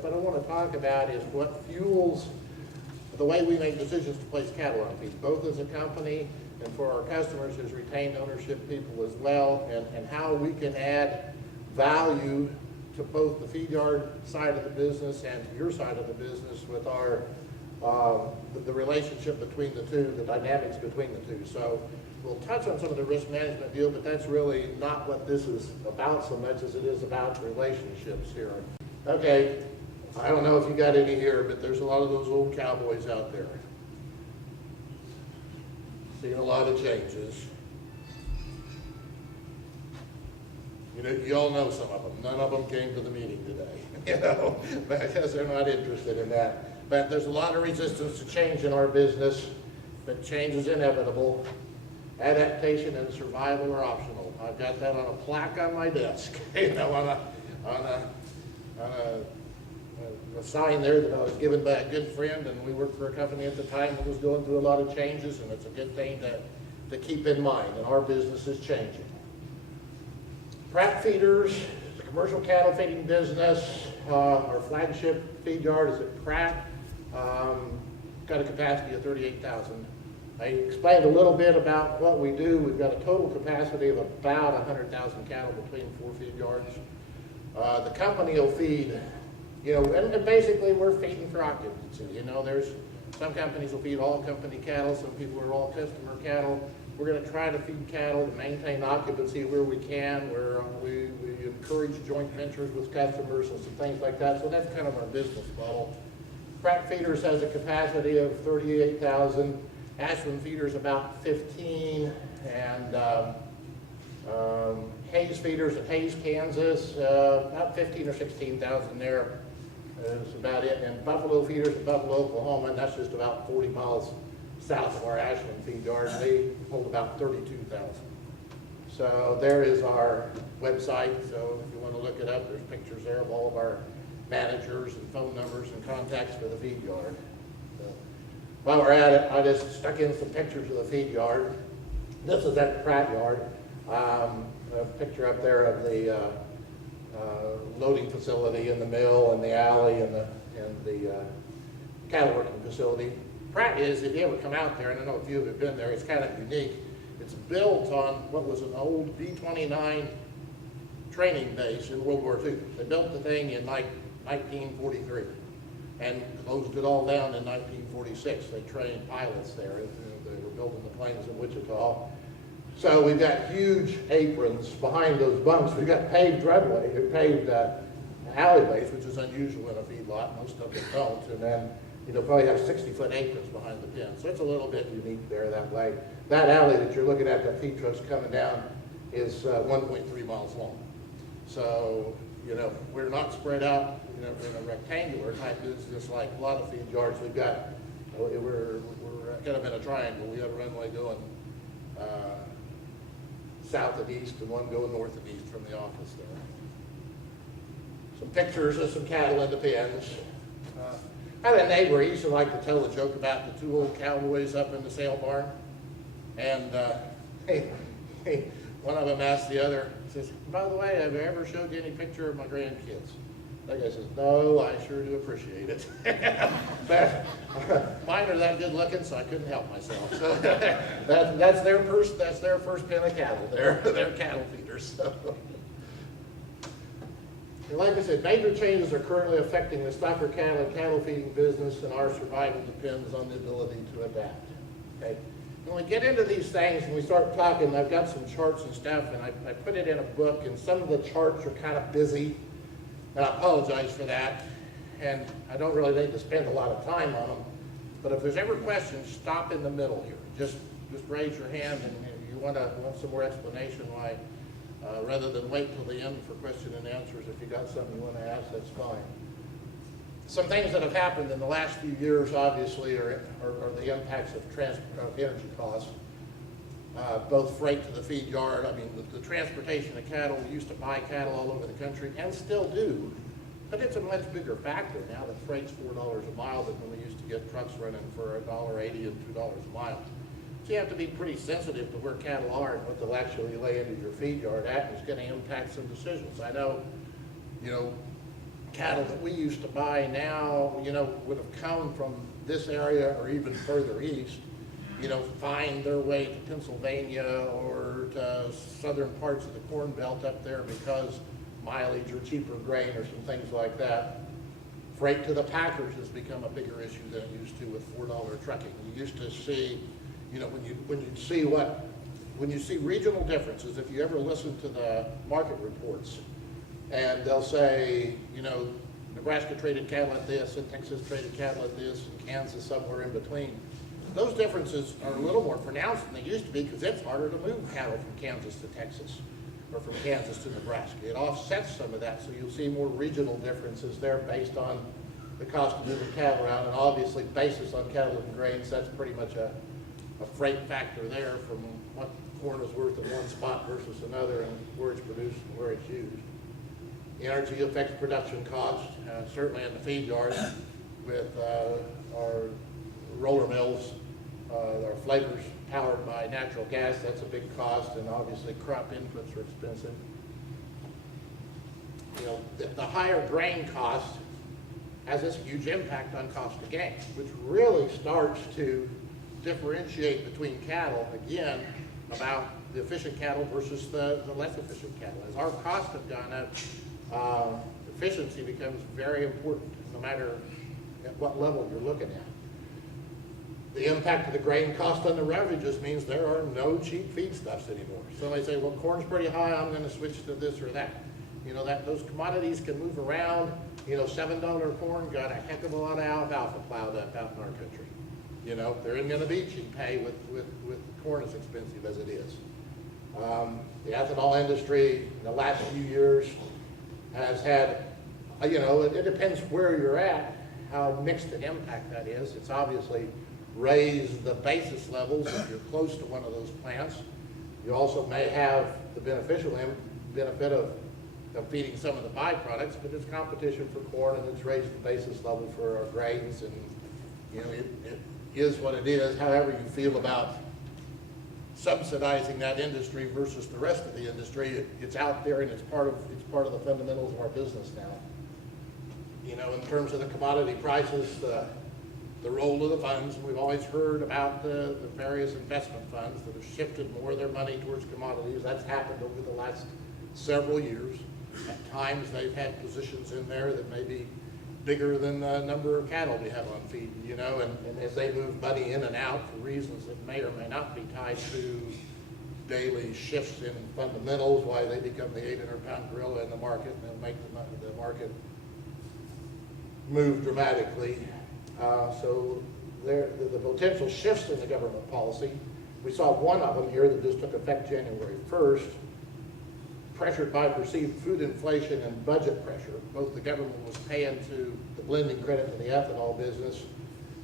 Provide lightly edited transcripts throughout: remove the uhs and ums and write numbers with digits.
What I want to talk about is what fuels the way we make decisions to place cattle on feed, both as a company and for our customers as retained ownership people as well, and how we can add value to both the feed yard side of the business and to your side of the business with our the relationship between the two, the dynamics between the two. So we'll touch on some of the risk management deal, but that's really not what this is about so much as it is about relationships here. Okay, I don't know if you got any here, but there's a lot of those old cowboys out there. Seeing a lot of changes. You know, you all know some of them. None of them came to the meeting today, you know, because they're not interested in that. But there's a lot of resistance to change in our business, but change is inevitable. Adaptation and survival are optional. I've got that on a plaque on my desk, you know, on a sign there that I was given by a good friend, and we worked for a company at the time that was going through a lot of changes, and it's a good thing to keep in mind, and our business is changing. Pratt Feeders, commercial cattle feeding business. Our flagship feed yard is at Pratt. Got a capacity of 38,000. I explained a little bit about what we do. We've got a total capacity of about 100,000 cattle between 4 feed yards. The company will feed, you know, and basically we're feeding for occupancy. You know, there's some companies will feed all company cattle, some people are all customer cattle. We're going to try to feed cattle to maintain occupancy where we can, where we encourage joint ventures with customers and some things like that. So that's kind of our business model. Pratt Feeders has a capacity of 38,000. Ashland Feeders about 15, and Hayes Feeders at Hayes, Kansas, about 15 or 16,000 there. That's about it. And Buffalo Feeders at Buffalo, Oklahoma, and that's just about 40 miles south of our Ashland feed yard. They hold about 32,000. So there is our website. So if you want to look it up, there's pictures there of all of our managers and phone numbers and contacts for the feed yard. So while we're at it, I just stuck in some pictures of the feed yard. This is at the Pratt yard. A picture up there of the loading facility and the mill and the alley and the cattle working facility. Pratt is, if you ever come out there, and I know a few of you have been there, it's kind of unique. It's built on what was an old B-29 training base in World War II. They built the thing in like 1943 and closed it all down in 1946. They trained pilots there. They were building the planes in Wichita. So we've got huge aprons behind those bunks. We've got paved alleyways, which is unusual in a feedlot. Most of them don't. And then, you know, probably have 60-foot aprons behind the pen. So it's a little bit unique there that way. That alley that you're looking at, that feed truck's coming down, is 1.3 miles long. So, you know, we're not spread out, you know, in a rectangular type business like a lot of feed yards. We've got, we're kind of in a triangle. We have a runway going south and east, and one going north and east from the office there. Some pictures of some cattle in the pens. I had a neighbor, he used to like to tell a joke about the two old cowboys up in the sale barn. And one of them asked the other, says, by the way, have I ever showed you any picture of my grandkids? That guy says, no, I sure do appreciate it. But mine are that good looking, so I couldn't help myself. So that's their first pen of cattle. They're cattle feeders. So. And like I said, major changes are currently affecting the stocker cattle and cattle feeding business, and our survival depends on the ability to adapt. Okay? When we get into these things and we start talking, I've got some charts and stuff, and I put it in a book, and some of the charts are kind of busy, and I apologize for that, and I don't really need to spend a lot of time on them, but if there's ever questions, stop in the middle here. Just raise your hand, and if you want some more explanation why, rather than wait till the end for question and answers. If you got something you want to ask, that's fine. Some things that have happened in the last few years, obviously, are the impacts of energy costs, both freight to the feed yard. I mean, the transportation of cattle, we used to buy cattle all over the country, and still do, but it's a much bigger factor now that freight's $4 a mile than when we used to get trucks running for $1.80 and $2 a mile. So you have to be pretty sensitive to where cattle are and what they'll actually lay into your feed yard at, and it's going to impact some decisions. I know, you know, cattle that we used to buy now, would have come from this area or even further east, find their way to Pennsylvania or to southern parts of the Corn Belt up there because mileage or cheaper grain or some things like that. Freight to the packers has become a bigger issue than it used to with $4 trucking. You used to see, when you see regional differences, if you ever listen to the market reports, and they'll say, Nebraska traded cattle at this, and Texas traded cattle at this, and Kansas somewhere in between. Those differences are a little more pronounced than they used to be because it's harder to move cattle from Kansas to Texas or from Kansas to Nebraska. It offsets some of that, so you'll see more regional differences there based on the cost of moving cattle around, and obviously basis on cattle and grains, that's pretty much a freight factor there from what corn is worth in one spot versus another and where it's produced and where it's used. Energy affects production costs, certainly in the feed yards with our roller mills, our flavors powered by natural gas, that's a big cost, and obviously crop inputs are expensive. The higher grain cost has this huge impact on cost of gain, which really starts to differentiate between cattle, again, about the efficient cattle versus the less efficient cattle. As our costs have gone up, efficiency becomes very important, no matter at what level you're looking at. The impact of the grain cost on the ravages means there are no cheap feedstuffs anymore. Somebody say, well, corn's pretty high, I'm going to switch to this or that. Those commodities can move around. $7 corn got a heck of a lot of alfalfa plowed up out in our country. There isn't going to be cheap hay with corn as expensive as it is. The ethanol industry in the last few years has had, it depends where you're at, how mixed an impact that is. It's obviously raised the basis levels if you're close to one of those plants. You also may have the benefit of feeding some of the byproducts, but it's competition for corn and it's raised the basis level for our grains, and it is what it is. However you feel about subsidizing that industry versus the rest of the industry, it's out there and it's part of the fundamentals of our business now. In terms of the commodity prices, the role of the funds, we've always heard about the various investment funds that have shifted more of their money towards commodities. That's happened over the last several years. At times they've had positions in there that may be bigger than the number of cattle we have on feed, and as they move money in and out for reasons that may or may not be tied to daily shifts in fundamentals, why they become the 800-pound gorilla in the market, and they'll make the market move dramatically. So the potential shifts in the government policy, we saw one of them here that just took effect January 1st, pressured by perceived food inflation and budget pressure. Both the government was paying to the blending credit to the ethanol business.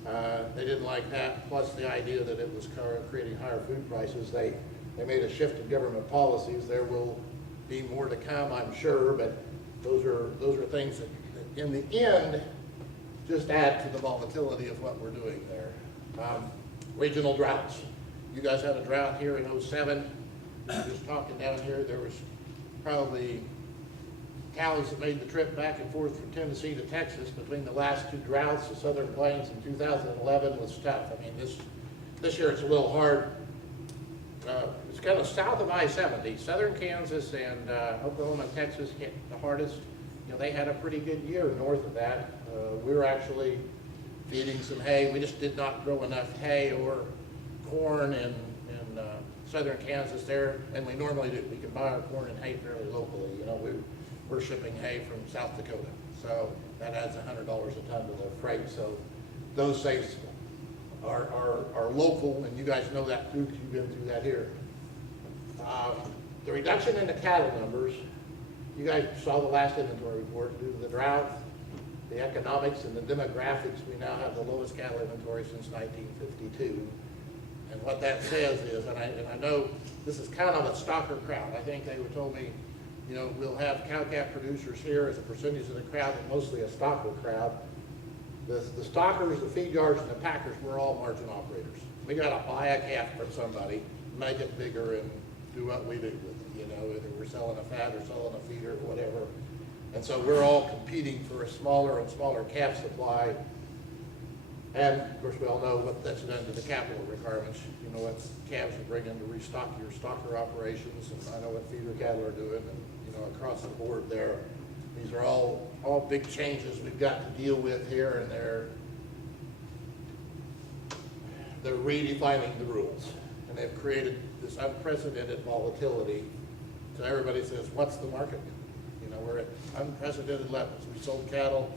They didn't like that, plus the idea that it was creating higher food prices. They made a shift in government policies. There will be more to come, I'm sure, but those are things that in the end just add to the volatility of what we're doing there. Regional droughts. You guys had a drought here in 07. We were just talking down here, there was probably cows that made the trip back and forth from Tennessee to Texas between the last two droughts. The Southern Plains in 2011 was tough. I mean, this year it's a little hard. It's kind of south of I-70. Southern Kansas and Oklahoma and Texas hit the hardest. They had a pretty good year north of that. We were actually feeding some hay. We just did not grow enough hay or corn in southern Kansas there, and we normally do. We can buy our corn and hay fairly locally. We're shipping hay from South Dakota, so that adds $100 a ton to the freight. So those things are local, and you guys know that too, because you've been through that here. The reduction in the cattle numbers, you guys saw the last inventory report. Due to the drought, the economics, and the demographics, we now have the lowest cattle inventory since 1952. And what that says is, and I know this is kind of a stocker crowd. I think they told me, we'll have cow-calf producers here as a percentage of the crowd, but mostly a stocker crowd. The stockers, the feed yards, and the packers, we're all margin operators. We got to buy a calf from somebody, make it bigger, and do what we do with it. Either we're selling a fat or selling a feeder or whatever. And so we're all competing for a smaller and smaller calf supply. And of course, we all know what that's done to the capital requirements. You know what calves are bringing to restock your stocker operations, and I know what feeder cattle are doing, and you know, across the board there. These are all big changes we've got to deal with here, and they're redefining the rules. And they've created this unprecedented volatility. So everybody says, what's the market? You know, we're at unprecedented levels. We sold cattle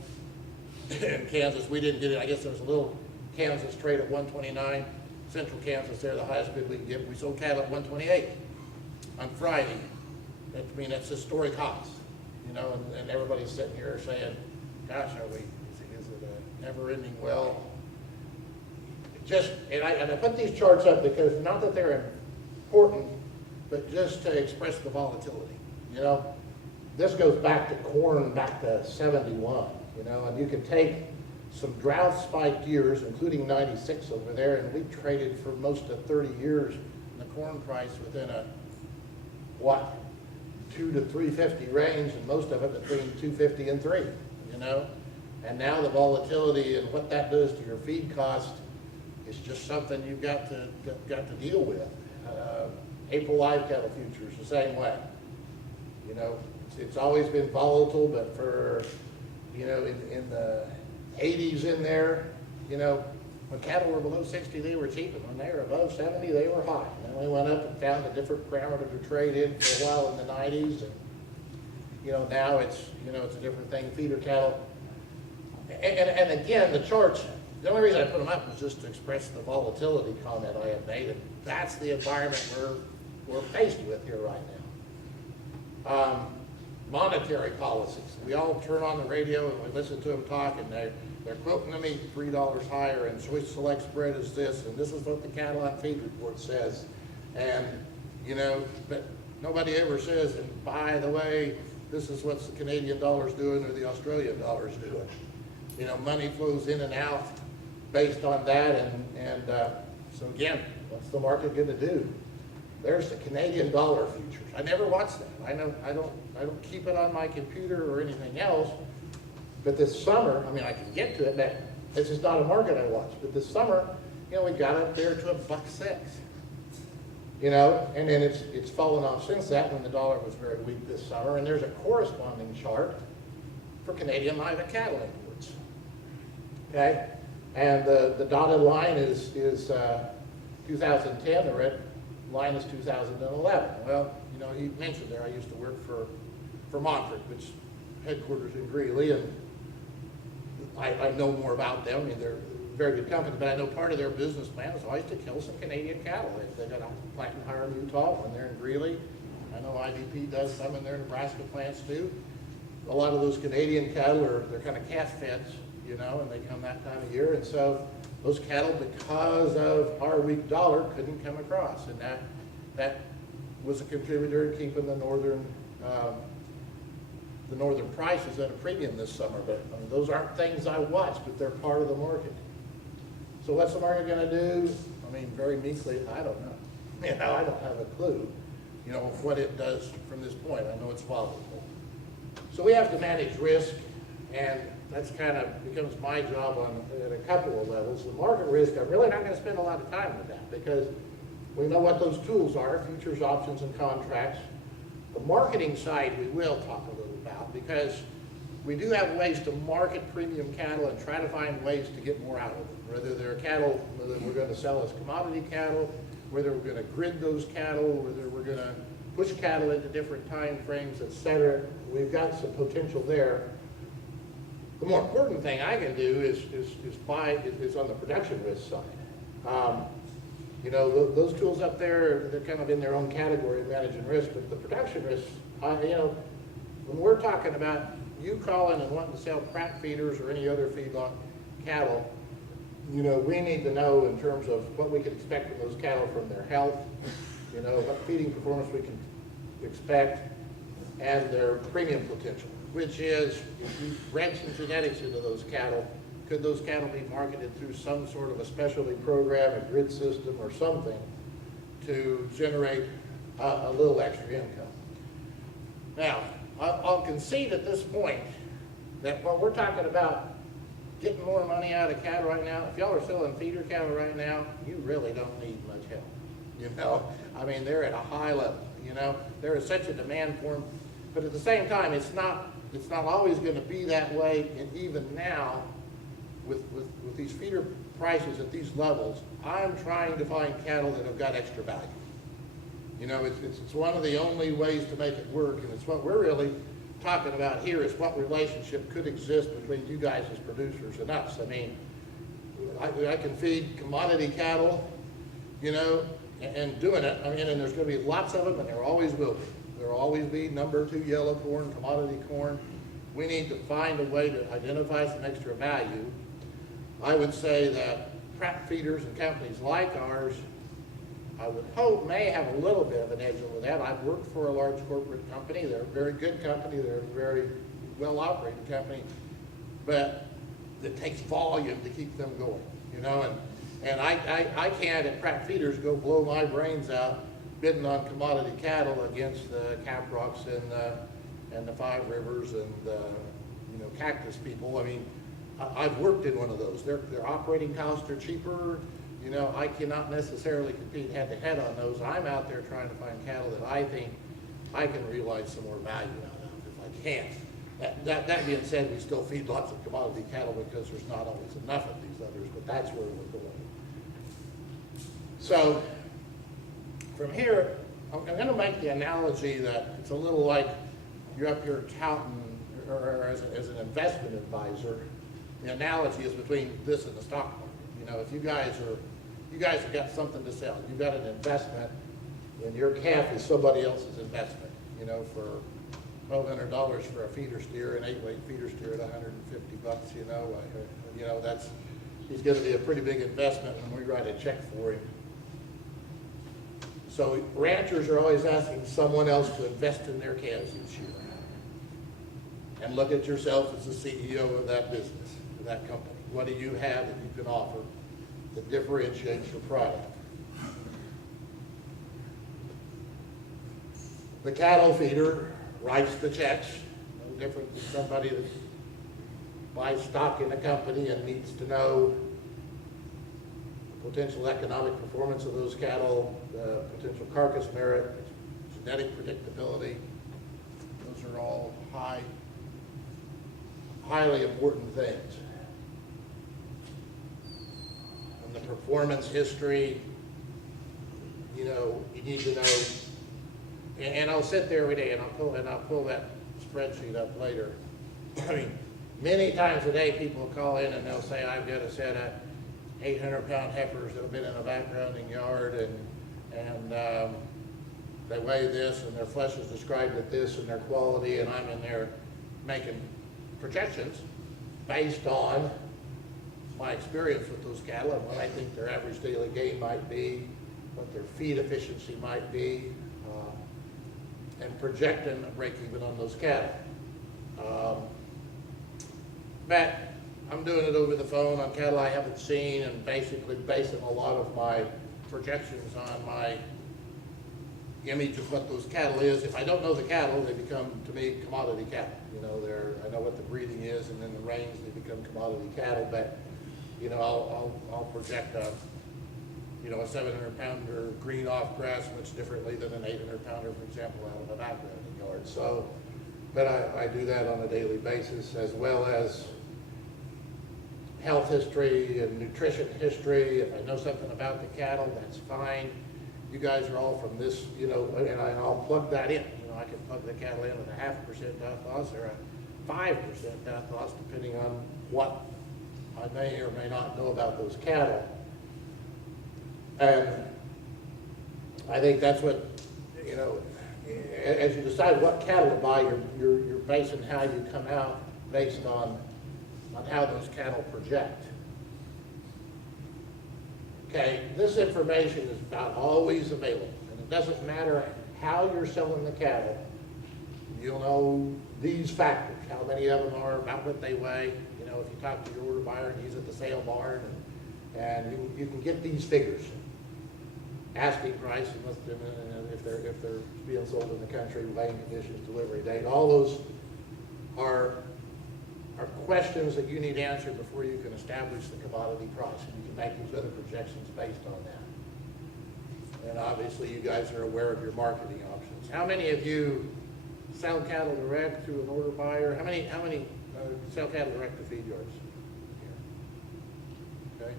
in Kansas. We didn't get it. I guess there was a little Kansas trade at 129. Central Kansas, they're the highest bid we can get. We sold cattle at 128 on Friday. I mean, that's historic highs. You know, and everybody's sitting here saying, gosh, is it a never-ending well? And I put these charts up because not that they're important, but just to express the volatility. You know, this goes back to corn back to 71, you know, and you can take some drought spiked years, including 96 over there, and we traded for most of 30 years in the corn price within a, what, 2 to 350 range, and most of it between 250 and 3, you know? And now the volatility and what that does to your feed cost is just something you've got to deal with. April live cattle futures the same way. You know, it's always been volatile, but for, you know, in the 80s in there, you know, when cattle were below 60, they were cheap, and when they were above 70, they were high. And then we went up and found a different parameter to trade in for a while in the 90s, and you know, now it's, you know, it's a different thing. Feeder cattle, and again, the charts. The only reason I put them up was just to express the volatility comment I had made, and that's the environment we're faced with here right now. Monetary policies. We all turn on the radio and we listen to them talk, and they're quoting the meat $3 higher, and choice select spread is this, and this is what the cattle on feed report says. And you know, but nobody ever says, and by the way, this is what the Canadian dollar's doing or the Australian dollar's doing. You know, money flows in and out based on that, and so again, what's the market going to do? There's the Canadian dollar futures. I never watch that. I don't keep it on my computer or anything else. But this summer, I mean, I can get to it, but this is not a market I watch. But this summer, you know, we got up there to $1.06. You know, and then it's fallen off since that when the dollar was very weak this summer. And there's a corresponding chart for Canadian live cattle imports. Okay, and the dotted line is 2010. The red line is 2011. Well, you know, he mentioned there I used to work for Montford, which headquarters in Greeley, and I know more about them. I mean, they're a very good company, but I know part of their business plan is always to kill some Canadian cattle. They've got a plant in Hiram, Utah, one there in Greeley. I know IVP does some in their Nebraska plants too. A lot of those Canadian cattle they're kind of calf feds, you know, and they come that time of year, and so those cattle, because of our weak dollar, couldn't come across, and that was a contributor to keeping the northern prices at a premium this summer. But I mean, those aren't things I watch, but they're part of the market. So what's the market going to do? I mean, very meekly, I don't know. You know, I don't have a clue, you know, of what it does from this point. I know it's volatile. So we have to manage risk, and that's kind of becomes my job at a couple of levels. The market risk, I'm really not going to spend a lot of time with that because we know what those tools are, futures, options, and contracts. The marketing side we will talk a little about because we do have ways to market premium cattle and try to find ways to get more out of them. Whether they're cattle, whether we're going to sell as commodity cattle, whether we're going to grid those cattle, whether we're going to push cattle into different time frames, etc. We've got some potential there. The more important thing I can do is on the production risk side. You know, those tools up there, they're kind of in their own category of managing risk, but the production risk, you know, when we're talking about you calling and wanting to sell Pratt Feeders or any other feedlot cattle, you know, we need to know in terms of what we can expect from those cattle, from their health, you know, what feeding performance we can expect, and their premium potential, which is, if you bred some genetics into those cattle, could those cattle be marketed through some sort of a specialty program, a grid system, or something to generate a little extra income? Now, I'll concede at this point that what we're talking about getting more money out of cattle right now, if y'all are selling feeder cattle right now, you really don't need much help. You know, I mean, they're at a high level, you know, there is such a demand for them, but at the same time, it's not always going to be that way, and even now, with these feeder prices at these levels, I'm trying to find cattle that have got extra value. You know, it's one of the only ways to make it work, and it's what we're really talking about here is what relationship could exist between you guys as producers and us. I mean, I can feed commodity cattle, you know, and doing it. I mean, and there's going to be lots of them, and there always will be. There will always be number 2 yellow corn, commodity corn. We need to find a way to identify some extra value. I would say that Pratt Feeders and companies like ours, I would hope, may have a little bit of an edge over that. I've worked for a large corporate company. They're a very good company. They're a very well-operated company. But it takes volume to keep them going, you know. And I can't, at Pratt Feeders, go blow my brains out bidding on commodity cattle against the Caprocks and the Five Rivers and you know, Cactus people. I mean, I've worked in one of those. Their operating costs are cheaper. You know, I cannot necessarily compete head-to-head on those. I'm out there trying to find cattle that I think I can realize some more value out of if I can. That being said, we still feed lots of commodity cattle because there's not always enough of these others, but that's where we're going. So from here, I'm going to make the analogy that it's a little like you're up here touting, or as an investment advisor. The analogy is between this and the stock market. You know, if you guys have got something to sell, you've got an investment, and your calf is somebody else's investment. You know, for $1,200 for a feeder steer, an 8-weight feeder steer at $150. You know, he's going to be a pretty big investment when we write a check for him. So ranchers are always asking someone else to invest in their calves each year. And look at yourself as the CEO of that business, of that company. What do you have that you can offer that differentiates your product? The cattle feeder writes the checks, no different than somebody that buys stock in a company and needs to know the potential economic performance of those cattle, the potential carcass merit, genetic predictability. Those are all highly important things. And the performance history, you know, you need to know. And I'll sit there every day and I'll pull that spreadsheet up later. I mean, many times a day people call in and they'll say, I've got a set of 800-pound heifers that have been in a backgrounding yard and they weigh this and their flesh is described at this and their quality, and I'm in there making projections based on my experience with those cattle and what I think their average daily gain might be, what their feed efficiency might be, and projecting a break even on those cattle. But I'm doing it over the phone on cattle I haven't seen and basically basing a lot of my projections on my image of what those cattle is. If I don't know the cattle, they become, to me, commodity cattle. You know, I know what the breeding is, and then the range, they become commodity cattle. But, you know, I'll project a 700-pounder green off grass much differently than an 800-pounder, for example, out of a backgrounding yard. So, but I do that on a daily basis, as well as health history and nutrition history. If I know something about the cattle, that's fine. You guys are all from this, you know, and I'll plug that in. You know, I can plug the cattle in with a 0.5% death loss or a 5% death loss, depending on what I may or may not know about those cattle. And I think that's what, you know, as you decide what cattle to buy, you're basing how you come out based on how those cattle project. Okay, this information is about always available, and it doesn't matter how you're selling the cattle. You'll know these factors, how many of them are, about what they weigh. You know, if you talk to your order buyer and he's at the sale barn, and you can get these figures. asking price, and if they're being sold in the country, weighing conditions, delivery date. All those are questions that you need answered before you can establish the commodity price, and you can make these other projections based on that. And obviously, you guys are aware of your marketing options. How many of you sell cattle direct to an order buyer? How many sell cattle direct to feed yards? Here. Okay.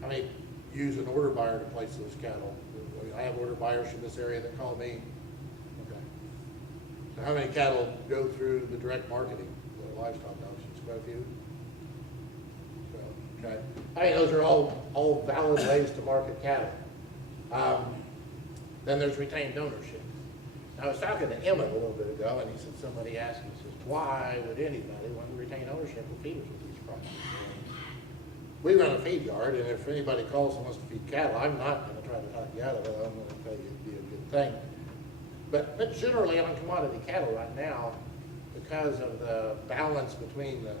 How many use an order buyer to place those cattle? I have order buyers from this area that call me. Okay. So how many cattle go through the direct marketing, the livestock auctions? Quite a few. So, okay. I mean, those are all valid ways to market cattle. Then there's retained ownership. I was talking to Emmett a little bit ago, and he said, somebody asked him, he says, why would anybody want to retain ownership of feeders with these products? We run a feed yard, and if anybody calls and wants to feed cattle, I'm not going to try to talk you out of it. I'm going to tell you it'd be a good thing. But generally on commodity cattle right now, because of the balance between the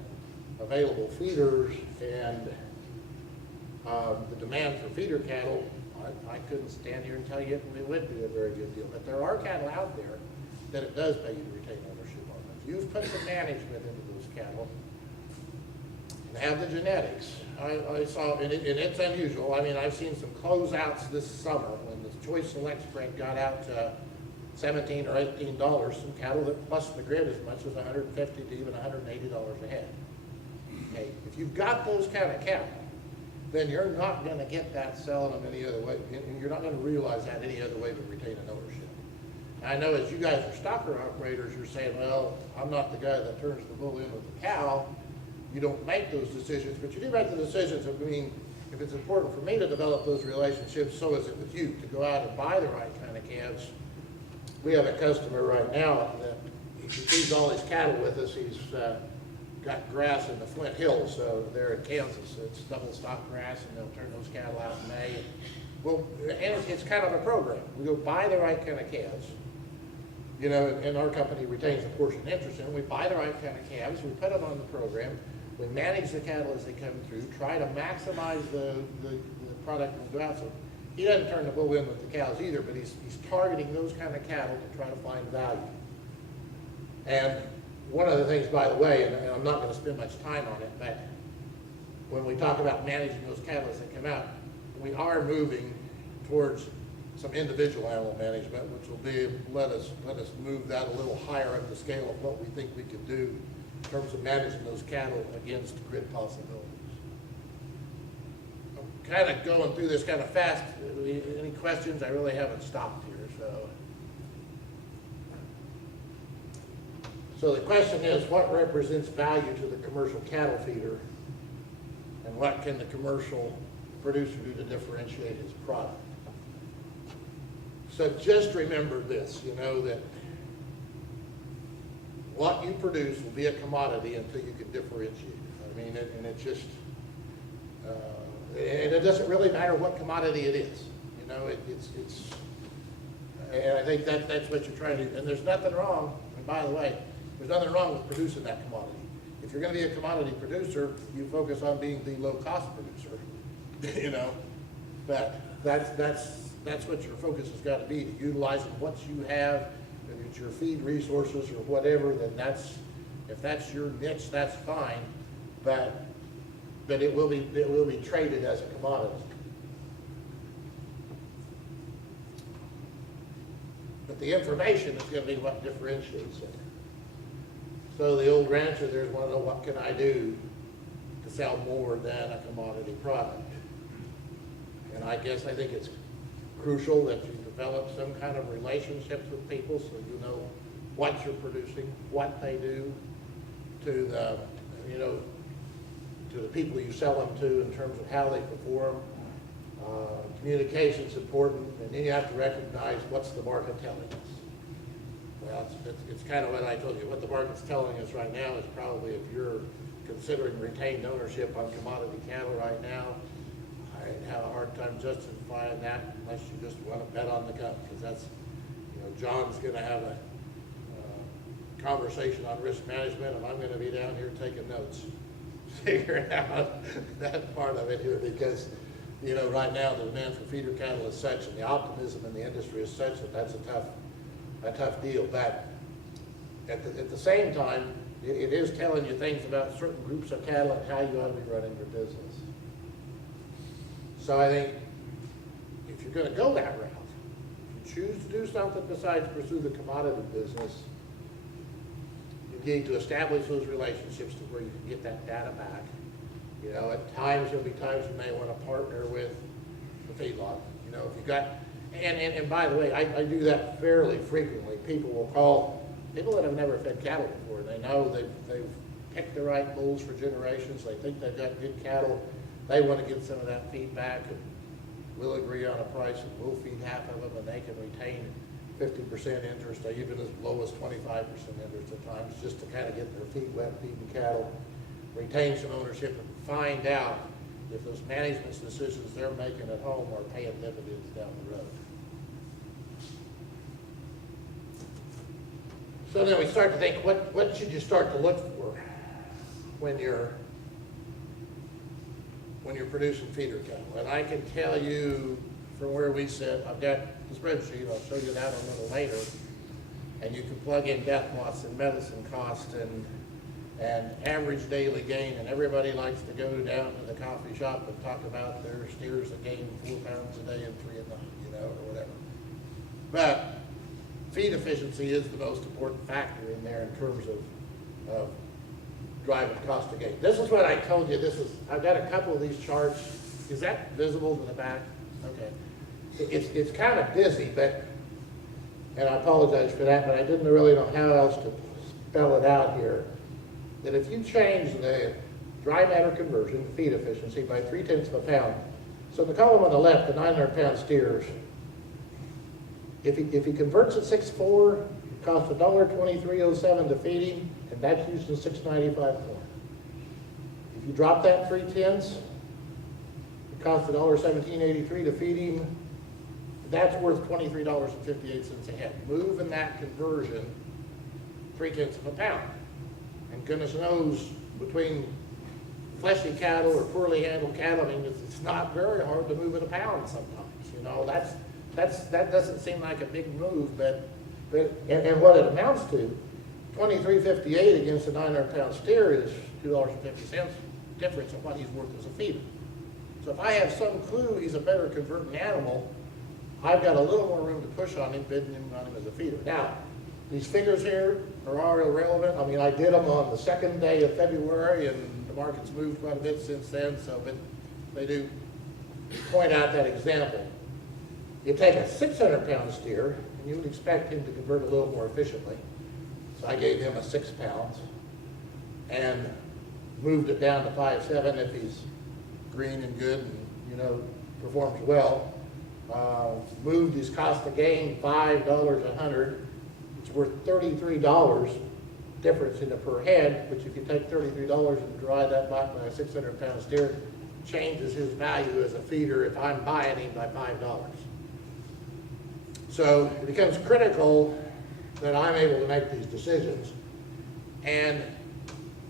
available feeders and the demand for feeder cattle, I couldn't stand here and tell you it would be a very good deal. But there are cattle out there that it does pay you to retain ownership on them. You've put some management into those cattle and have the genetics. I saw, and it's unusual. I mean, I've seen some closeouts this summer when the Choice Select spread got out to $17 or $18. Some cattle that plus the grid as much as $150 to even $180 a head. Okay, if you've got those kind of cattle, then you're not going to get that selling them any other way. You're not going to realize that any other way but retaining ownership. I know as you guys are stocker operators, you're saying, well, I'm not the guy that turns the bull in with the cow. You don't make those decisions, but you do make the decisions. I mean, if it's important for me to develop those relationships, so is it with you, to go out and buy the right kind of calves. We have a customer right now that he feeds all his cattle with us. He's got grass in the Flint Hills, so they're in Kansas. It's double stock grass, and they'll turn those cattle out in May. Well, and it's kind of a program. We go buy the right kind of calves, you know, and our company retains a portion interest in them. We buy the right kind of calves, we put them on the program, we manage the cattle as they come through, try to maximize the product when we go out. So he doesn't turn the bull in with the cows either, but he's targeting those kind of cattle to try to find value. And one of the things, by the way, and I'm not going to spend much time on it, but when we talk about managing those cattle as they come out, we are moving towards some individual animal management, which will be let us move that a little higher up the scale of what we think we can do in terms of managing those cattle against grid possibilities. I'm kind of going through this kind of fast. Any questions? I really haven't stopped here, so the question is, what represents value to the commercial cattle feeder, and what can the commercial producer do to differentiate his product? So just remember this, you know, that what you produce will be a commodity until you can differentiate it. I mean, and it just, and it doesn't really matter what commodity it is. You know, it's and I think that's what you're trying to do. And there's nothing wrong, and by the way, there's nothing wrong with producing that commodity. If you're going to be a commodity producer, you focus on being the low-cost producer, you know. But that's what your focus has got to be, utilizing what you have, if it's your feed resources or whatever, then if that's your niche, that's fine, but it will be traded as a commodity. But the information is going to be what differentiates it. So the old rancher there's want to know, what can I do to sell more than a commodity product? And I think it's crucial that you develop some kind of relationships with people so you know what you're producing, what they do, to the people you sell them to in terms of how they perform. Communication's important, and then you have to recognize what's the market telling us. Well, it's kind of what I told you. What the market's telling us right now is probably, if you're considering retained ownership on commodity cattle right now, I have a hard time justifying that unless you just want to bet on the company, because that's, you know, John's going to have a conversation on risk management, and I'm going to be down here taking notes, figuring out that part of it here, because you know, right now the demand for feeder cattle is such, and the optimism in the industry is such that that's a tough deal. But at the same time, it is telling you things about certain groups of cattle and how you ought to be running your business. So I think if you're going to go that route, if you choose to do something besides pursue the commodity business, you need to establish those relationships to where you can get that data back. You know, at times there'll be times you may want to partner with the feedlot. You know, if you've got, and by the way, I do that fairly frequently. People will call, people that have never fed cattle before, they know they've picked the right bulls for generations, they think they've got good cattle, they want to get some of that feedback, and we'll agree on a price, and we'll feed half of them, and they can retain 50% interest, or even as low as 25% interest at times, just to kind of get their feet wet feeding cattle, retain some ownership, and find out if those management decisions they're making at home are paying dividends down the road. So then we start to think, what should you start to look for when you're producing feeder cattle? And I can tell you from where we sit, I've got the spreadsheet, I'll show you that a little later, and you can plug in death loss and medicine cost and average daily gain, and everybody likes to go down to the coffee shop and talk about their steers that gain 4 pounds a day and 3 a night, you know, or whatever. But feed efficiency is the most important factor in there in terms of driving cost of gain. This is what I told you. I've got a couple of these charts. Is that visible to the back? Okay. It's kind of busy, and I apologize for that, but I didn't really know how else to spell it out here. That if you change the dry matter conversion, feed efficiency, by 0.3 of a pound, so in the column on the left, the 900-pound steers, if he converts at 6.4, it costs $1.2307 to feed him, and that's using 6.95 corn. If you drop that 0.3, it costs $1.1783 to feed him. That's worth $23.58 a head. Move in that conversion 0.3 of a pound. And goodness knows, between fleshy cattle or poorly handled cattle, I mean, it's not very hard to move at a pound sometimes. You know, that doesn't seem like a big move, but what it amounts to, $23.58 against a 900-pound steer is $2.50 difference in what he's worth as a feeder. So if I have some clue he's a better converting animal, I've got a little more room to push on him, bidding him on him as a feeder. Now, these figures here are irrelevant. I mean, I did them on the 2nd day of February, and the market's moved quite a bit since then, so but they do point out that example. You take a 600-pound steer, and you would expect him to convert a little more efficiently. So I gave him a 6 pounds and moved it down to 5.7 if he's green and good and, you know, performs well. Moved his cost of gain $5 a hundred. It's worth $33 difference in the per head, which if you take $33 and divide that by a 600-pound steer, changes his value as a feeder if I'm buying him by $5. So it becomes critical that I'm able to make these decisions. And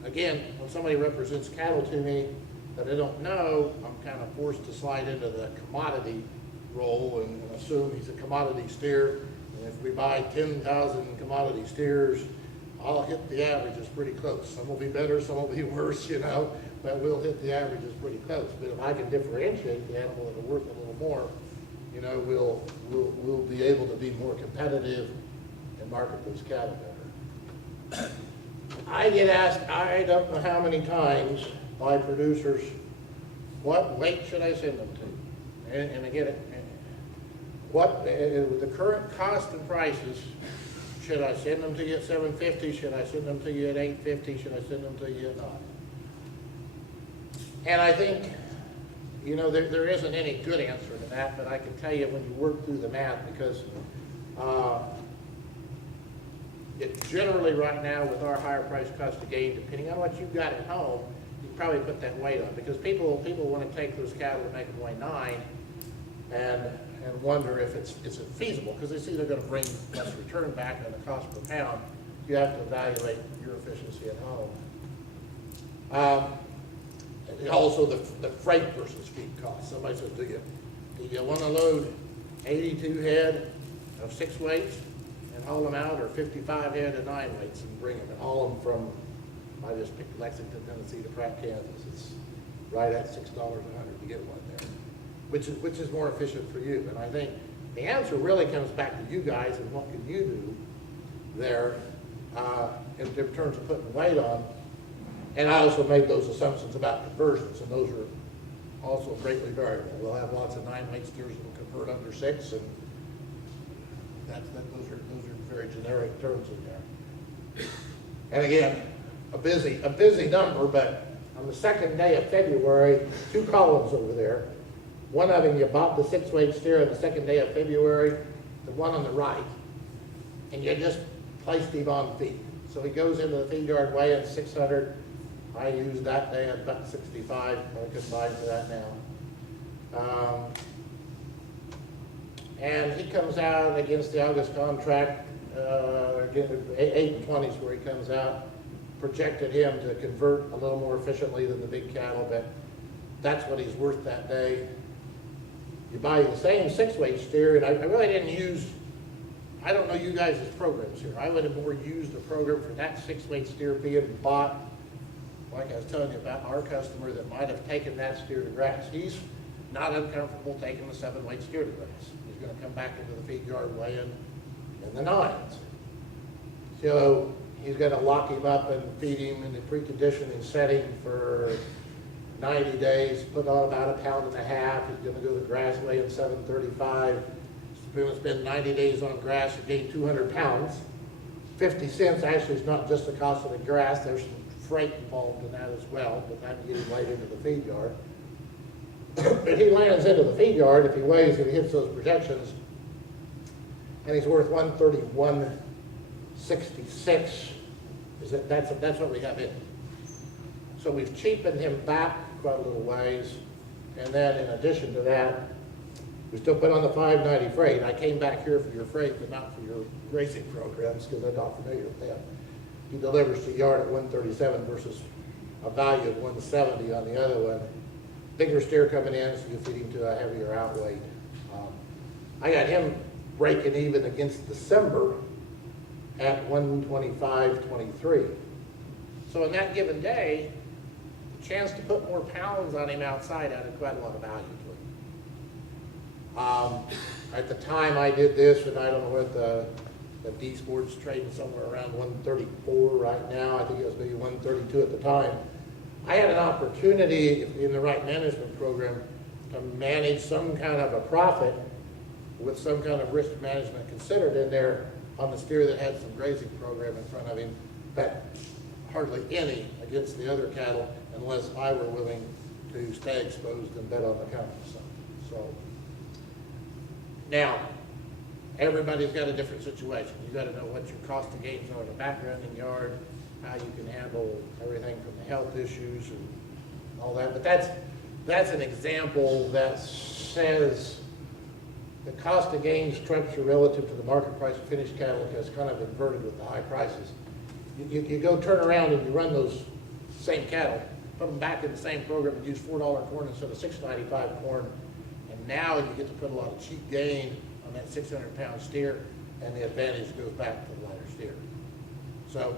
again, when somebody represents cattle to me that I don't know, I'm kind of forced to slide into the commodity role and assume he's a commodity steer. And if we buy 10,000 commodity steers, I'll hit the averages pretty close. Some will be better, some will be worse, you know, but we'll hit the averages pretty close. But if I can differentiate the animal that are worth a little more, you know, we'll be able to be more competitive and market those cattle better. I get asked, I don't know how many times by producers, what weight should I send them to? And again, with the current cost and prices, should I send them to you at $7.50? Should I send them to you at $8.50? Should I send them to you at $9? And I think, you know, there isn't any good answer to that, but I can tell you when you work through the math, because it generally right now with our higher price cost of gain, depending on what you've got at home, you can probably put that weight on, because people want to take those cattle and make them weigh 9 and wonder if it's feasible, because they see they're going to bring less return back on the cost per pound. You have to evaluate your efficiency at home. And also the freight versus feed cost. Somebody says, do you want to load 82 head of 6 weights and haul them out, or 55 head of 9 weights and bring them and haul them from, I just picked Lexington, Tennessee to Pratt, Kansas. It's right at $6 a hundred to get one there, which is more efficient for you. And I think the answer really comes back to you guys and what can you do there in terms of putting weight on. And I also made those assumptions about conversions, and those are also greatly variable. We'll have lots of 9-weight steers that will convert under 6, and those are very generic terms in there. And again, a busy number, but on the 2nd day of February, 2 columns over there. One of them, you bought the 6-weight steer on the 2nd day of February, the one on the right, and you just placed him on feed. So he goes into the feed yard weighing 600. I used that day at about 65. I could buy for that now. And he comes out against the August contract, again, 8 and 20s where he comes out. Projected him to convert a little more efficiently than the big cattle, but that's what he's worth that day. You buy the same 6-weight steer, and I really didn't use, I don't know you guys' programs here. I would have more used a program for that 6-weight steer being bought, like I was telling you about our customer that might have taken that steer to grass. He's not uncomfortable taking the 7-weight steer to grass. He's going to come back into the feed yard weighing in the 9s. So he's going to lock him up and feed him in the preconditioning setting for 90 days, put on about 1.5 pounds. He's going to go to grass weighing 735. He's going to spend 90 days on grass and gain 200 pounds. 50 cents actually is not just the cost of the grass. There's some freight involved in that as well, but that getting laid into the feed yard. But he lands into the feed yard, if he weighs and hits those projections, and he's worth 131.66. That's what we have in. So we've cheapened him back quite a little ways, and then in addition to that, we still put on the 590 freight. I came back here for your freight, but not for your racing programs because I'm not familiar with that. He delivers to yard at 137 versus a value of 170 on the other one. Bigger steer coming in, so you feed him to a heavier outweight. I got him breaking even against December at 125.23. So in that given day, the chance to put more pounds on him outside added quite a lot of value to him. At the time I did this, and I don't know what the D Sport's trading somewhere around 134 right now. I think it was maybe 132 at the time. I had an opportunity in the right management program to manage some kind of a profit with some kind of risk management considered in there on the steer that had some grazing program in front of him, but hardly any against the other cattle unless I were willing to stay exposed and bet on the company. So now, everybody's got a different situation. You got to know what your cost of gains are in the background in yard, how you can handle everything from the health issues and all that. But that's an example that says the cost of gain structure relative to the market price of finished cattle has kind of inverted with the high prices. You go turn around and you run those same cattle, put them back in the same program and use $4 corn instead of $6.95 corn, and now you get to put a lot of cheap gain on that 600-pound steer, and the advantage goes back to the lighter steer. So,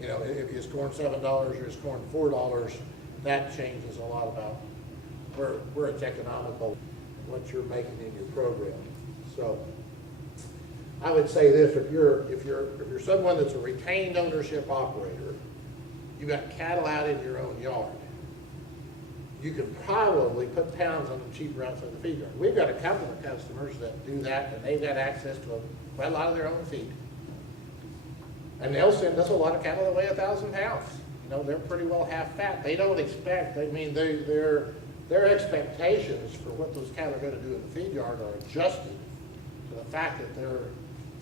you know, if his corn $7 or his corn $4, that changes a lot about where it's economical, what you're making in your program. So, I would say this: if you're someone that's a retained ownership operator, you got cattle out in your own yard, you can probably put pounds on them cheaper outside the feed yard. We've got a couple of customers that do that, and they've got access to quite a lot of their own feed. And they'll send us a lot of cattle that weigh 1,000 pounds. You know, they're pretty well half fat. They don't expect, I mean, their expectations for what those cattle are going to do in the feed yard are adjusted to the fact that they're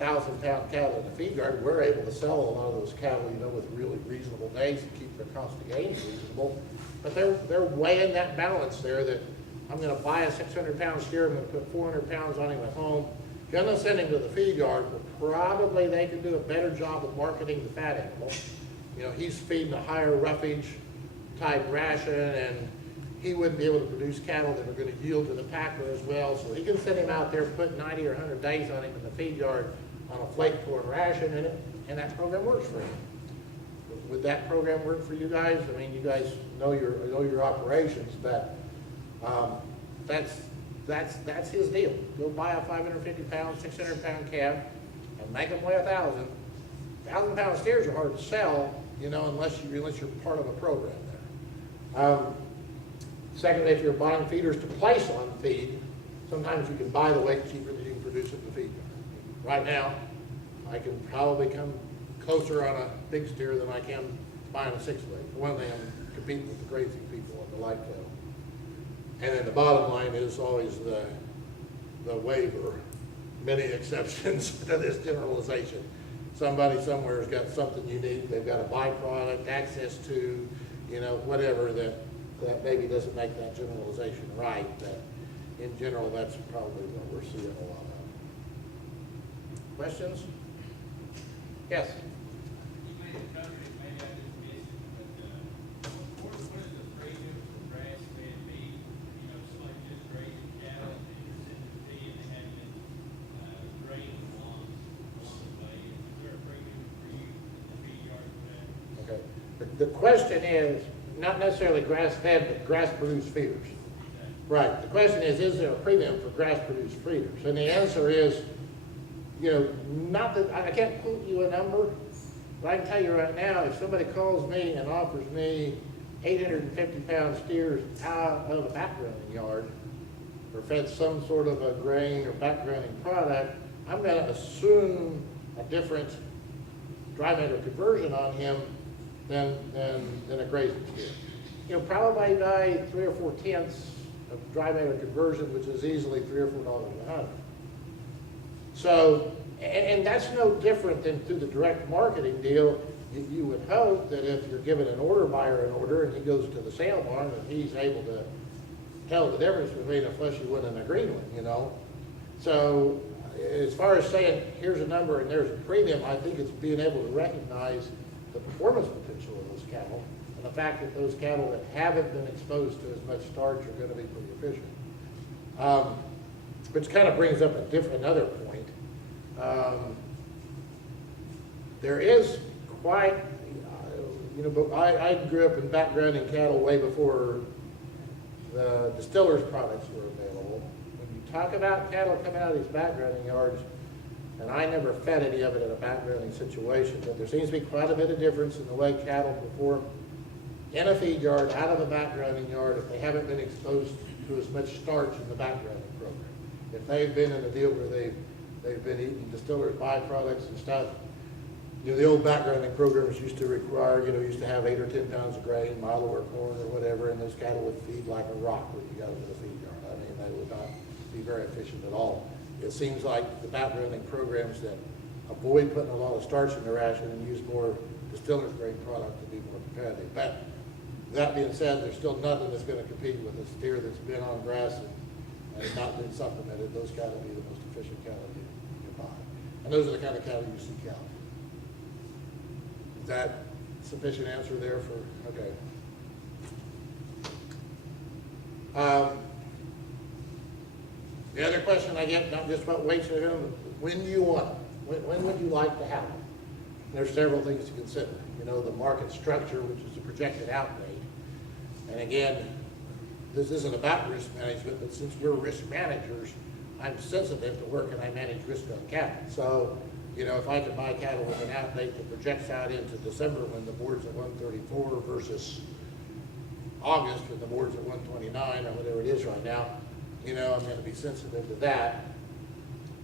1,000-pound cattle in the feed yard. We're able to sell a lot of those cattle, you know, with really reasonable days and keep their cost of gains reasonable. But they're weighing that balance there that I'm going to buy a 600-pound steer, I'm going to put 400 pounds on him at home, going to send him to the feed yard, but probably they can do a better job of marketing the fat animal. You know, he's feeding a higher roughage type ration, and he wouldn't be able to produce cattle that are going to yield to the packer as well. So he can send him out there, put 90 or 100 days on him in the feed yard on a flake corn ration, and that program works for him. Would that program work for you guys? I mean, you guys know your operations, but that's his deal. Go buy a 550-pound, 600-pound calf and make them weigh 1,000. 1,000-pound steers are hard to sell, you know, unless you're part of a program there. Secondly, if you're buying feeders to place on feed, sometimes you can buy the weight cheaper than you can produce it in the feed yard. Right now, I can probably come closer on a big steer than I can buying a 6-weight. For one thing, I'm competing with the crazy people on the light cattle. And then the bottom line is always the waiver, many exceptions to this generalization. Somebody somewhere has got something unique, they've got a byproduct, access to, you know, whatever that maybe doesn't make that generalization right, but in general, that's probably what we're seeing a lot of. Questions? Yes? You made a comment, maybe I just missed it, but what is the premium for grass-fed beef? You know, somebody just grazing cattle and you're sending the feed and they haven't been grazing along the way. Is there a premium for you in the feed yard for that? Okay. The question is, not necessarily grass-fed, but grass-produced feeders. Right. The question is there a premium for grass-produced feeders? And the answer is, you know, not that, I can't quote you a number, but I can tell you right now, if somebody calls me and offers me 850-pound steers out of a backgrounding yard, or fed some sort of a grain or backgrounding product, I'm going to assume a different dry matter conversion on him than a grazing steer. You know, probably by 3 or 4 tenths of dry matter conversion, which is easily $3 or $4 a hundred. So, and that's no different than through the direct marketing deal. You would hope that if you're giving an order buyer an order and he goes to the sale barn and he's able to tell the difference between a fleshy one and a green one, you know. So, as far as saying here's a number and there's a premium, I think it's being able to recognize the performance potential of those cattle and the fact that those cattle that haven't been exposed to as much starch are going to be pretty efficient. Which kind of brings up another point. There is quite, you know, but I grew up in backgrounding cattle way before the distillers' products were available. When you talk about cattle coming out of these backgrounding yards, and I never fed any of it in a backgrounding situation, but there seems to be quite a bit of difference in the way cattle perform in a feed yard, out of a backgrounding yard, if they haven't been exposed to as much starch in the backgrounding program. If they've been in a deal where they've been eating distillers' byproducts and stuff, you know, the old backgrounding programs used to require, you know, used to have 8 or 10 pounds of grain, milo or corn or whatever, and those cattle would feed like a rock when you got them to the feed yard. I mean, they would not be very efficient at all. It seems like the backgrounding programs that avoid putting a lot of starch in the ration and use more distillers' grade product to be more competitive. But that being said, there's still nothing that's going to compete with a steer that's been on grass and has not been supplemented. Those cattle will be the most efficient cattle you can buy. And those are the kind of cattle you seek out. Is that sufficient answer there for, okay. The other question I get, not just about weights, but when do you want them? When would you like to have them? There's several things to consider. You know, the market structure, which is the projected out rate. And again, this isn't about risk management, but since we're risk managers, I'm sensitive to where can I manage risk on cattle. So, you know, if I could buy cattle with an out date that projects out into December when the board's at 134 versus August when the board's at 129 or whatever it is right now, you know, I'm going to be sensitive to that.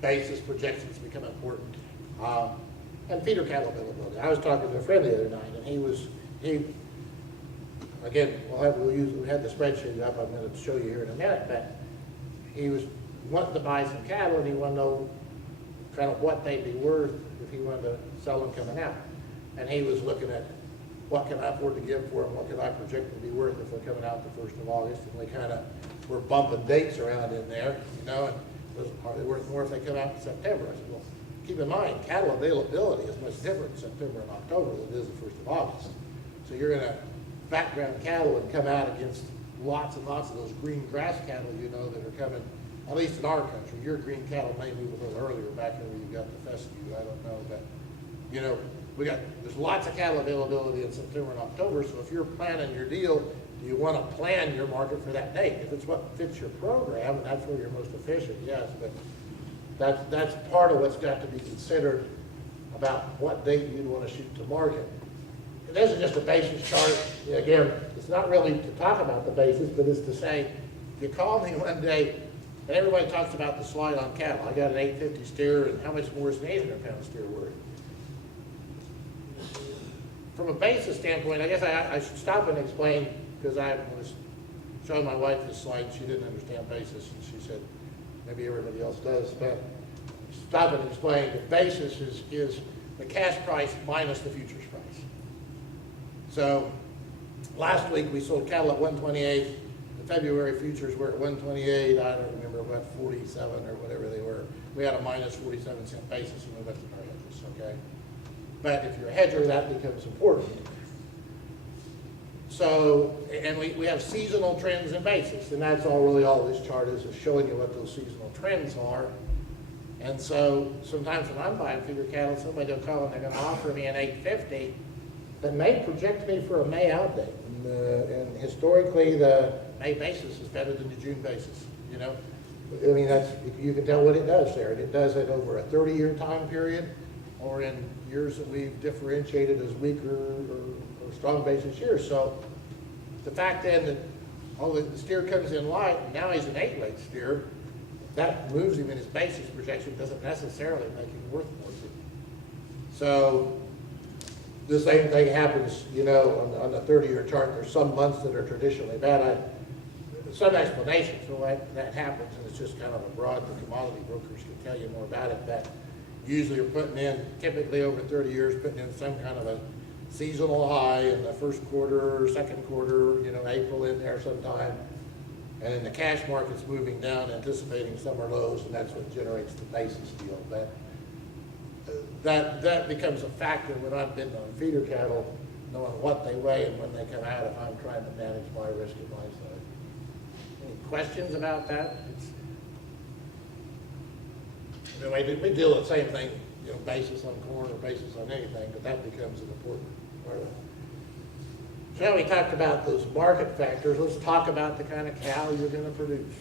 Basis projections become important. And feeder cattle availability. I was talking to a friend the other night, and again, we had the spreadsheet up. I'm going to show you here in a minute, but he was wanting to buy some cattle, and he wanted to know kind of what they'd be worth if he wanted to sell them coming out. And he was looking at what can I afford to give for them, what can I project to be worth if they're coming out the 1st of August, and we kind of were bumping dates around in there, you know, and are they worth more if they come out in September? I said, well, keep in mind, cattle availability is much different in September and October than it is the 1st of August. So you're going to background cattle and come out against lots and lots of those green grass cattle, you know, that are coming, at least in our country. Your green cattle may move a little earlier back there where you've got the fescue, I don't know, but, you know, there's lots of cattle availability in September and October, so if you're planning your deal, you want to plan your market for that date. If it's what fits your program, and that's where you're most efficient, yes, but that's part of what's got to be considered about what date you'd want to shoot to market. And this is just a basis chart. Again, it's not really to talk about the basis, but it's to say, you call me one day, and everybody talks about the slide on cattle. I got an 850 steer, and how much more is an 800-pound steer worth? From a basis standpoint, I guess I should stop and explain, because I was showing my wife this slide, she didn't understand basis, and she said, maybe everybody else does, but stop and explain, the basis is the cash price minus the futures price. So last week we sold cattle at 128, the February futures were at 128, I don't remember what, 47 or whatever they were. We had a minus 47 cent basis and we lifted our hedges, okay? But if you're a hedger, that becomes important. So, and we have seasonal trends and basis, and that's all this chart is showing you what those seasonal trends are. And so sometimes when I'm buying feeder cattle, somebody will call and they're going to offer me an 850 that may project me for a May out date. And historically, the May basis is better than the June basis, you know. I mean, you can tell what it does there. And it does it over a 30-year time period, or in years that we've differentiated as weaker or strong basis years. So the fact then that the steer comes in light, and now he's an 8-weight steer, that moves him in his basis projection, doesn't necessarily make him worth more to you. So the same thing happens, you know, on the 30-year chart. There's some months that are traditionally bad. Some explanation for why that happens, and it's just kind of abroad. The commodity brokers can tell you more about it. That usually you're putting in, typically over 30 years, putting in some kind of a seasonal high in the first quarter, second quarter, you know, April in there sometime. And then the cash market's moving down, anticipating summer lows, and that's what generates the basis deal. That becomes a factor when I'm bidding on feeder cattle, knowing what they weigh and when they come out if I'm trying to manage my risk at my side. Any questions about that? We deal with the same thing, you know, basis on corn or basis on anything, but that becomes an important part of it. So now we talked about those market factors. Let's talk about the kind of cow you're going to produce.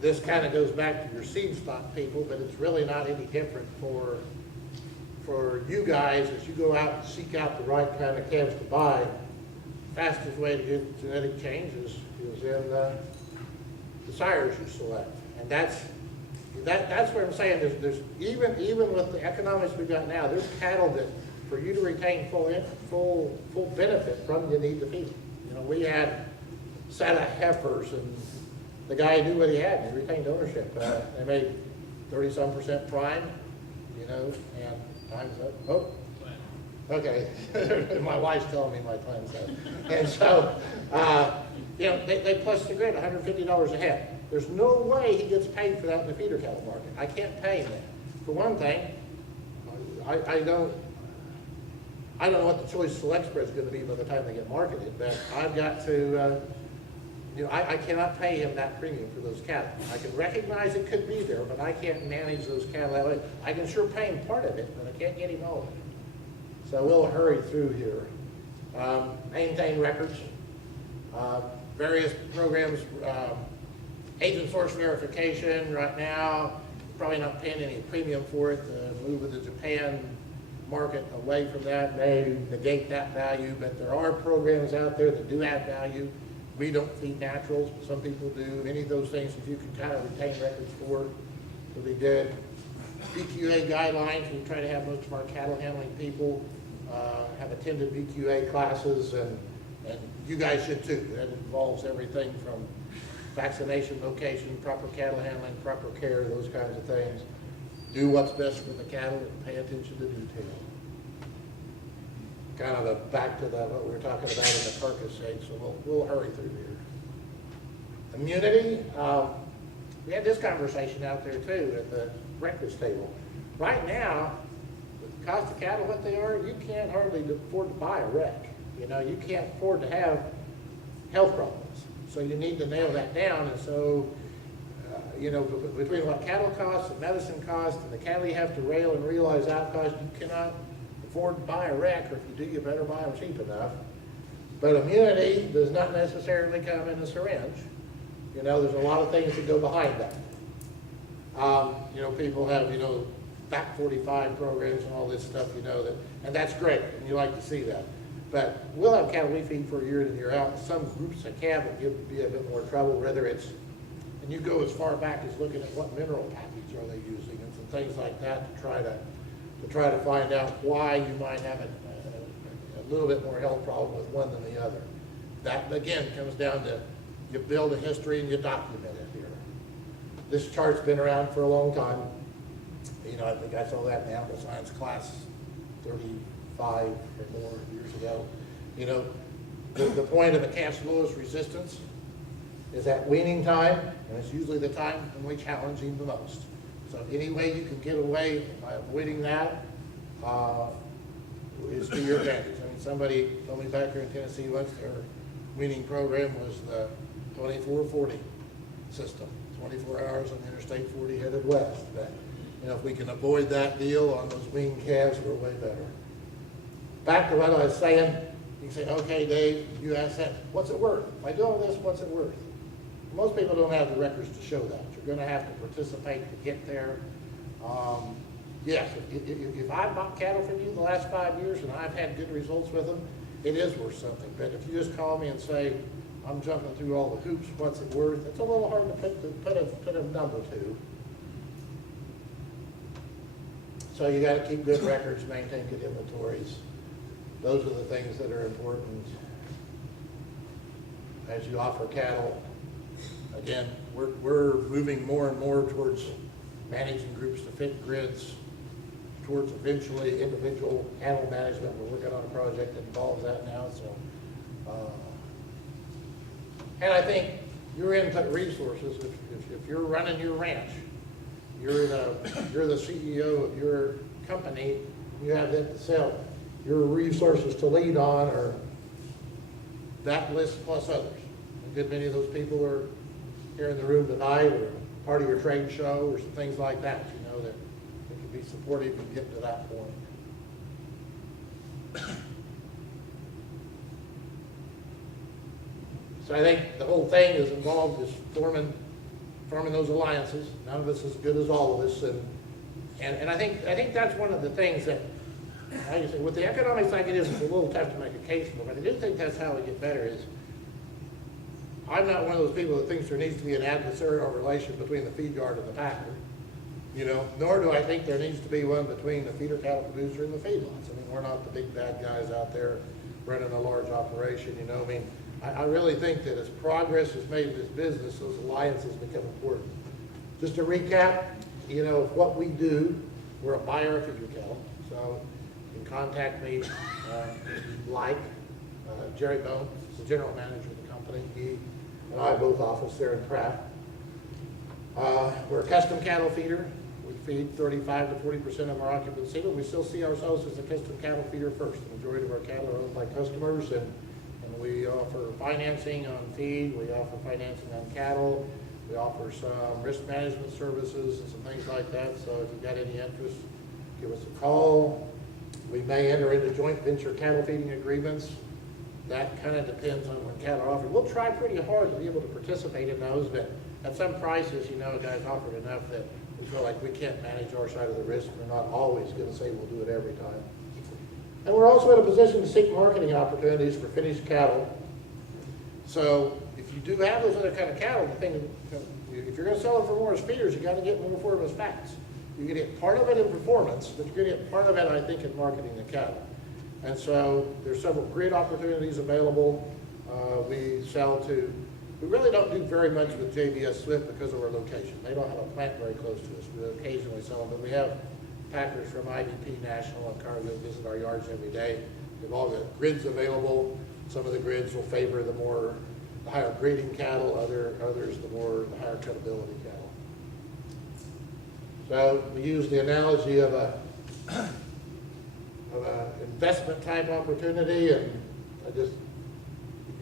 This kind of goes back to your seed stock people, but it's really not any different for you guys as you go out and seek out the right kind of calves to buy. The fastest way to get genetic changes is in the sires you select. And that's what I'm saying. There's even with the economics we've got now, there's cattle that for you to retain full benefit from, you need to feed them. You know, we had a set of heifers, and the guy knew what he had, and he retained ownership. They made 30-some% prime, you know, and time's up. Oh, okay. My wife's telling me my time's up. And so, you know, they plus the grid, $150 a head. There's no way he gets paid for that in the feeder cattle market. I can't pay him that. For one thing, I don't know what the choice select spread is going to be by the time they get marketed, but I've got to, you know, I cannot pay him that premium for those cattle. I can recognize it could be there, but I can't manage those cattle that way. I can sure pay him part of it, but I can't get him all of it. So we'll hurry through here. Maintain records. Various programs, agent source verification right now, probably not paying any premium for it. The move of the Japan market away from that may negate that value, but there are programs out there that do add value. We don't feed naturals, but some people do. Any of those things, if you can kind of retain records for, will be good. BQA guidelines, we try to have most of our cattle handling people have attended BQA classes, and you guys should too. That involves everything from vaccination, location, proper cattle handling, proper care, those kinds of things. Do what's best for the cattle and pay attention to detail. Kind of back to what we were talking about in the carcass stage, so we'll hurry through here. Immunity, we had this conversation out there too at the breakfast table. Right now, cost of cattle what they are, you can't hardly afford to buy a wreck. You know, you can't afford to have health problems. So you need to nail that down. And so, you know, between what cattle costs and medicine costs and the cattle you have to rail and realize out cost, you cannot afford to buy a wreck, or if you do, you better buy them cheap enough. But immunity does not necessarily come in a syringe. You know, there's a lot of things that go behind that. You know, people have, you know, back 45 programs and all this stuff, you know, that, and that's great, and you like to see that. But we'll have cattle we feed for a year in and year out. Some groups of calves will be a bit more trouble, whether it's, and you go as far back as looking at what mineral package are they using and some things like that to try to find out why you might have a little bit more health problem with one than the other. That, again, comes down to you build a history and you document it here. This chart's been around for a long time. You know, I think I saw that in the animal science class 35 or more years ago. You know, the point of the calf's lowest resistance is at weaning time, and it's usually the time when we challenge him the most. So any way you can get away by avoiding that is to your advantage. I mean, somebody told me back here in Tennessee once their weaning program was the 24-40 system, 24 hours on Interstate 40 headed west. But, you know, if we can avoid that deal on those weaned calves, we're way better. Back to what I was saying, you can say, okay, Dave, you asked that, what's it worth? If I do all this, what's it worth? Most people don't have the records to show that. You're going to have to participate to get there. Yes, if I bought cattle from you the last 5 years and I've had good results with them, it is worth something. But if you just call me and say, I'm jumping through all the hoops, what's it worth? It's a little hard to put a number to. So you got to keep good records, maintain good inventories. Those are the things that are important as you offer cattle. Again, we're moving more and more towards managing groups to fit grids, towards eventually individual animal management. We're working on a project that involves that now. So, and I think your input resources, if you're running your ranch, you're the CEO of your company, you have that to sell. Your resources to lead on are that list plus others. A good many of those people are here in the room tonight, or part of your trade show, or some things like that, you know, that can be supportive and get to that point. So I think the whole thing is involved is forming those alliances. None of us is as good as all of us, and I think that's one of the things that, how you say, with the economics like it is, it's a little tough to make a case for, but I do think that's how we get better. Is I'm not one of those people that thinks there needs to be an adversarial relation between the feed yard and the packer, you know, nor do I think there needs to be one between the feeder cattle producer and the feedlots. I mean, we're not the big bad guys out there running a large operation, you know. I mean, I really think that as progress is made in this business, those alliances become important. Just to recap, you know, what we do, we're a buyer of feeder cattle, so you can contact me if you like. Jerry Bone is the general manager of the company. He and I both office there in Pratt. We're a custom cattle feeder. We feed 35 to 40% of our occupancy, but we still see ourselves as a custom cattle feeder first. The majority of our cattle are owned by customers, and we offer financing on feed. We offer financing on cattle. We offer some risk management services and some things like that. So if you've got any interest, give us a call. We may enter into joint venture cattle feeding agreements. That kind of depends on when cattle are offered. We'll try pretty hard to be able to participate in those, but at some prices, you know, guys offered enough that we feel like we can't manage our side of the risk. We're not always going to say we'll do it every time. And we're also in a position to seek marketing opportunities for finished cattle. So if you do have those other kind of cattle, the thing, if you're going to sell them for more as feeders, you got to get more for them as fats. You're going to get part of it in performance, but you're going to get part of it, I think, in marketing the cattle. And so there's several grid opportunities available. We really don't do very much with JBS Swift because of our location. They don't have a plant very close to us. We occasionally sell them, but we have packers from IDP National and Cargo visit our yards every day. We've all got grids available. Some of the grids will favor the higher grading cattle, others the higher cutability cattle. So we use the analogy of of an investment type opportunity, and I just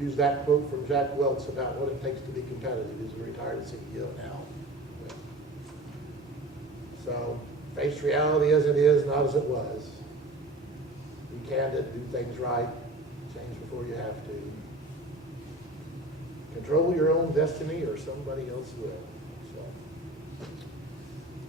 use that quote from Jack Welch about what it takes to be competitive. He's a retired CEO now. So face reality as it is, not as it was. Be candid, do things right, change before you have to. Control your own destiny or somebody else will. So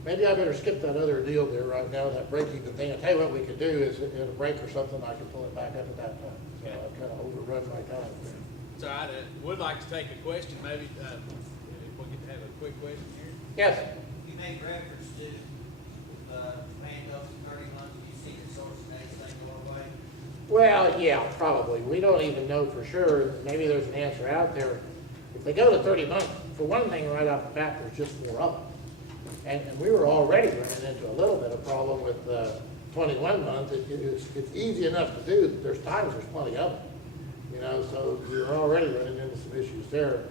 maybe I better skip that other deal there right now, that break-even thing. I'll tell you what we could do is, in a break or something, I could pull it back up at that time. So I've kind of overrun my time there. So I would like to take a question, maybe, if we could have a quick question here. Yes? You made reference to, paying those 30 months, do you see the source of anything go away? Well, yeah, probably. We don't even know for sure. Maybe there's an answer out there. If they go to 30 months, for one thing, right off the bat, there's just 4 of them. And we were already running into a little bit of problem with 21 months. It's easy enough to do. There's times there's plenty of them. You know, so we're already running into some issues there.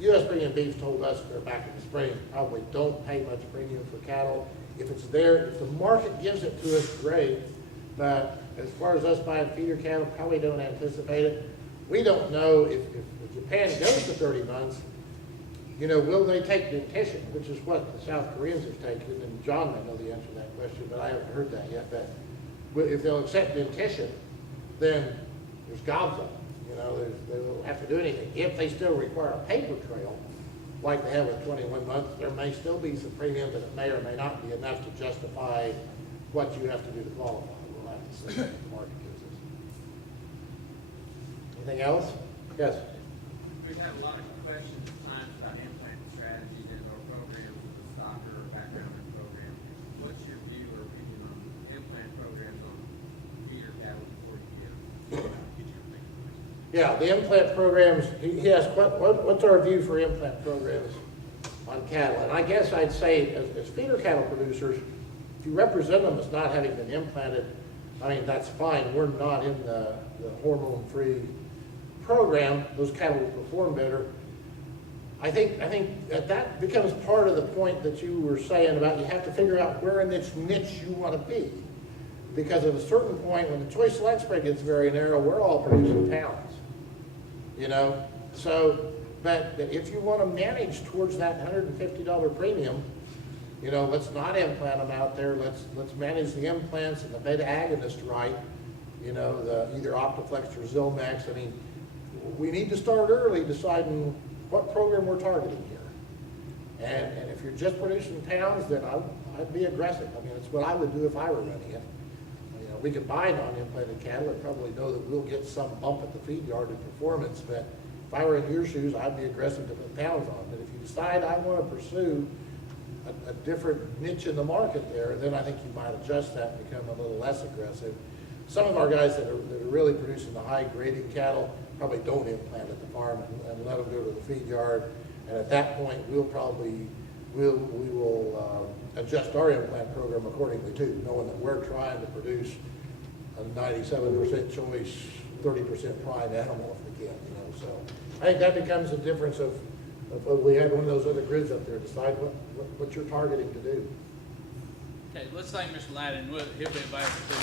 U.S. premium beef told us they're back in the spring, probably don't pay much premium for cattle. If it's there, if the market gives it to us, great. But as far as us buying feeder cattle, probably don't anticipate it. We don't know if Japan goes to 30 months, you know, will they take dentition, which is what the South Koreans have taken, and John may know the answer to that question, but I haven't heard that yet. But if they'll accept dentition, then there's gobs of them. You know, they won't have to do anything. If they still require a paper trail, like they have with 21 months, there may still be some premium, but it may or may not be enough to justify what you have to do to qualify. We'll have to see what the market gives us. Anything else? Yes? We've had a lot of questions at times about implant strategies and or programs with the stocker or background in program. What's your view or opinion on implant programs on feeder cattle before you get your implant? Yeah, the implant programs, he asked, what's our view for implant programs on cattle? And I guess I'd say, as feeder cattle producers, if you represent them as not having been implanted, I mean, that's fine. We're not in the hormone-free program. Those cattle will perform better. I think that becomes part of the point that you were saying about you have to figure out where in this niche you want to be. Because at a certain point, when the choice select spread gets very narrow, we're all producing pounds. You know, so, but if you want to manage towards that $150 premium, you know, let's not implant them out there. Let's manage the implants and the beta agonist right. You know, the either Optiflex or Zilmax. I mean, we need to start early deciding what program we're targeting here. And if you're just producing pounds, then I'd be aggressive. I mean, it's what I would do if I were running it. You know, we could buy non-implanted cattle and probably know that we'll get some bump at the feed yard in performance, but if I were in your shoes, I'd be aggressive to put pounds on. But if you decide I want to pursue a different niche in the market there, then I think you might adjust that and become a little less aggressive. Some of our guys that are really producing the high grading cattle probably don't implant at the farm and let them go to the feed yard. And at that point, we will adjust our implant program accordingly too, knowing that we're trying to produce a 97% choice, 30% prime animal if we can. You know, so I think that becomes the difference of we had one of those other grids up there. Decide what you're targeting to do. Okay, let's thank Mr. Latta, and he'll be available too.